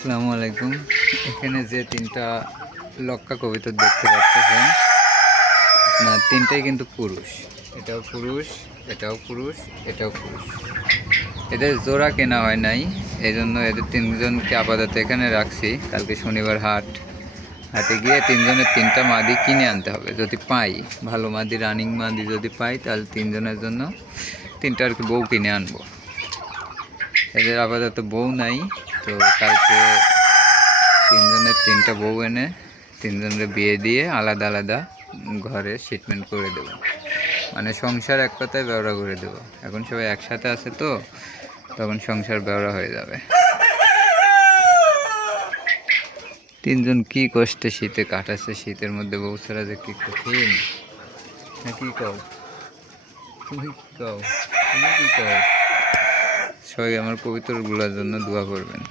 আসসালামু আলাইকুম। এখানে যে তিনটা লক্কা কবুতর দেখতে পাচ্ছেন না, তিনটাই কিন্তু পুরুষ। এটাও পুরুষ, এটাও পুরুষ, এটাও পুরুষ। এদের জোড়া কেনা হয় নাই, এই জন্য এদের তিনজনকে আপাতত এখানে রাখছি। কালকে শনিবার হাটে গিয়ে তিনজনের তিনটা মাদি কিনে আনতে হবে। যদি পাই ভালো মাদি, রানিং মাদি যদি পাই, তাহলে তিনজনের জন্য তিনটা আর কি বউ কিনে আনবো। এদের আপাতত বউ নাই, তো কালকে তিনজনের তিনটা বউ এনে তিনজনের বিয়ে দিয়ে আলাদা আলাদা ঘরে ট্রিটমেন্ট করে দেবো। মানে সংসার এক কথায় ব্যবহার করে দেবো। এখন সবাই একসাথে আছে, তো তখন সংসার ব্যবহার হয়ে যাবে। তিনজন কি কষ্টে শীতে কাটাচ্ছে। শীতের মধ্যে বউ ছাড়া যে কি কঠিন। হ্যাঁ, কি কও তুমি, কি কও তুমি, কি কও? সবাই আমার কবুতরগুলোর জন্য দোয়া করবেন।